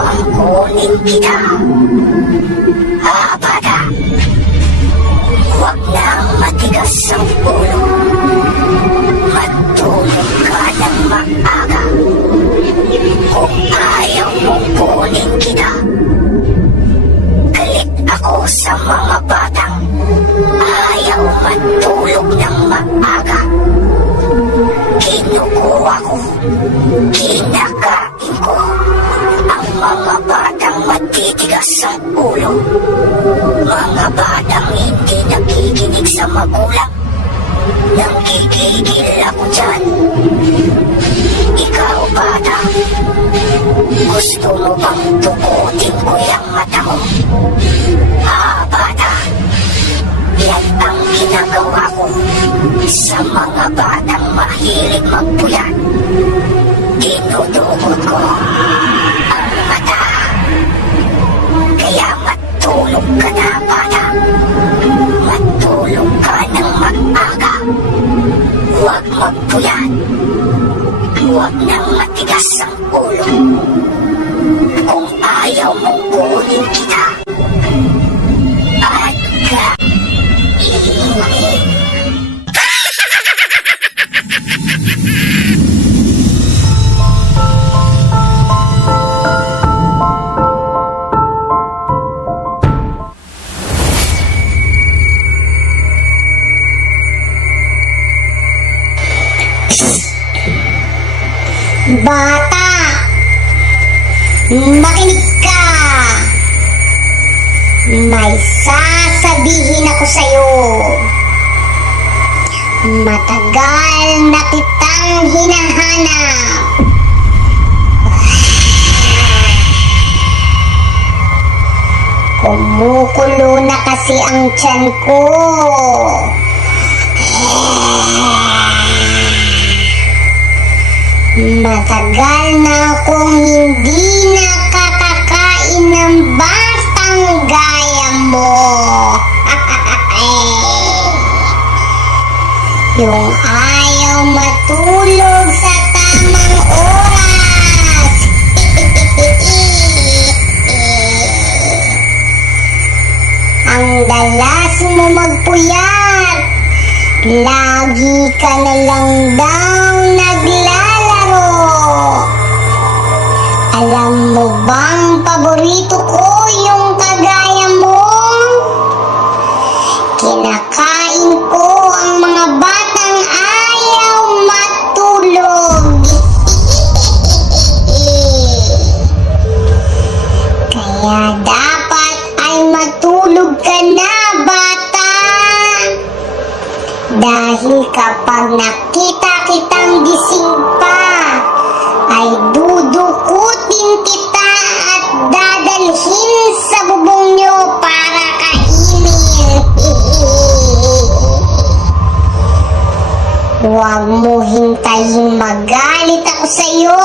bang kunin kita? Bata, huwag nang matigas ang ulo. Matulog ka ng maaga. Kung ayaw mong kunin kita, galit ako sa mga batang ayaw matulog ng maaga. Kinukuha ko, kinakain ko ang mga batang matitigas ang ulo. Mga batang hindi nakikinig sa magulang. Nangigigil ako dyan. Ikaw, bata, gusto mo bang tukutin ko yung mata mo? Bata, yan ang ginagawa ko sa mga batang mahilig magpuyat. Tinutugot ko ang mata. Kaya matulog ka na, bata. Matulog ka ng maaga. Huwag magpuyat. Huwag nang matigas ang ulo. Kung ayaw mong kunin kita, at kainin. Bata, makinig ka. May sasabihin ako sa'yo. Matagal na kitang hinahanap. Kumukulo na kasi ang tiyan ko. Matagal na akong hindi nakakakain ng batang gaya mo. Yung ayaw matulog sa tamang oras. Ang dalas mo magpuyat. Lagi ka na lang daw naglalaro. Alam mo bang paborito ko yung kagaya mo? Kinakain ko ang mga batang ayaw matulog. Kaya dapat ay matulog ka na, bata. Dahil kapag nakita kitang gising pa, ay dudukutin kita at dadalhin sa bubong nyo para kainin. Huwag mo hintayin magalit ako sa'yo.